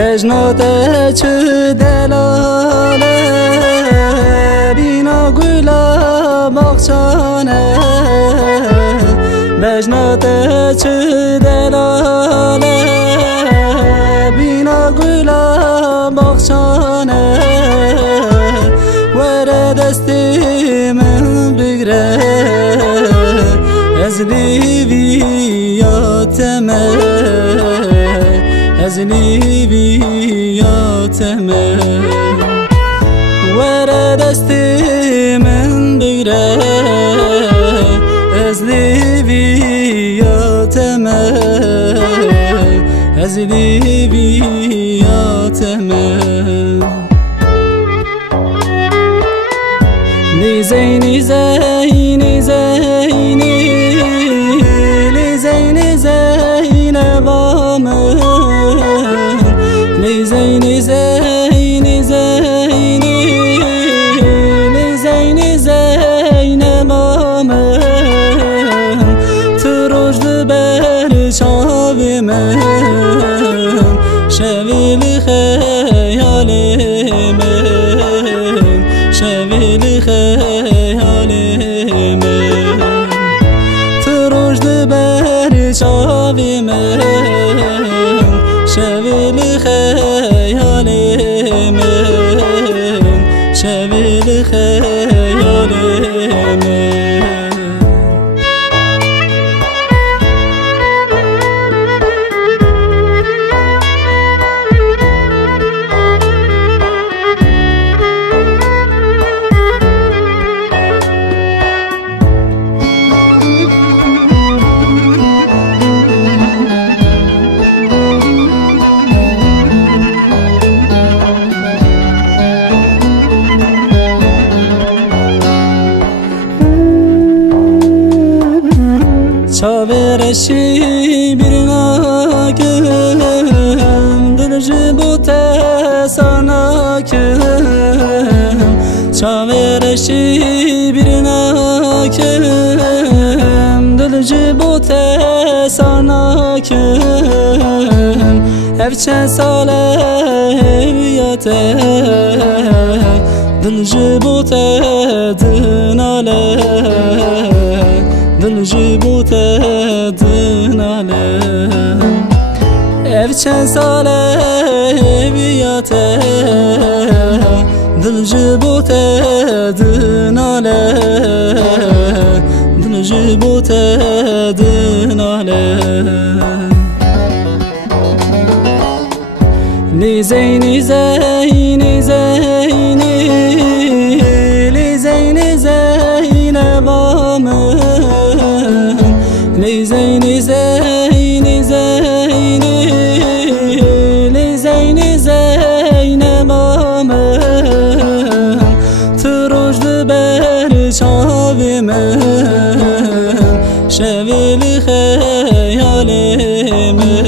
لجنات چه دلاله بینا گلا باغچانه لجنات چه دلاله بینا گلا باغچانه ور دستی من بگره از لیویاتمه از لیویاتمه ور دستی من بگره از لیویاتمه از لیویاتمه نیزینی زینی زینی لیزینی زین بامن لیزینی زینی زینی لیزینی زین بامن تو رجد بر چاوی من شویل خیال من شویل خیال من تو رجد بر چاوی من شویل خیال من شویل خیال من چاورشی برناکم دلج بوت ساناکم چاورشی برناکم دلج بوت ساناکم هف چند ساله بیاته دلج بوت دناله دل جبوت دناله اف چند ساله بیاته دل جبوت دناله دل جبوت دناله لیزینی زینی زینی لیزینی زین بامن لیزینی زینی زینی لیزینی زین بامن تو رجد بر چاوی من شویل خیال من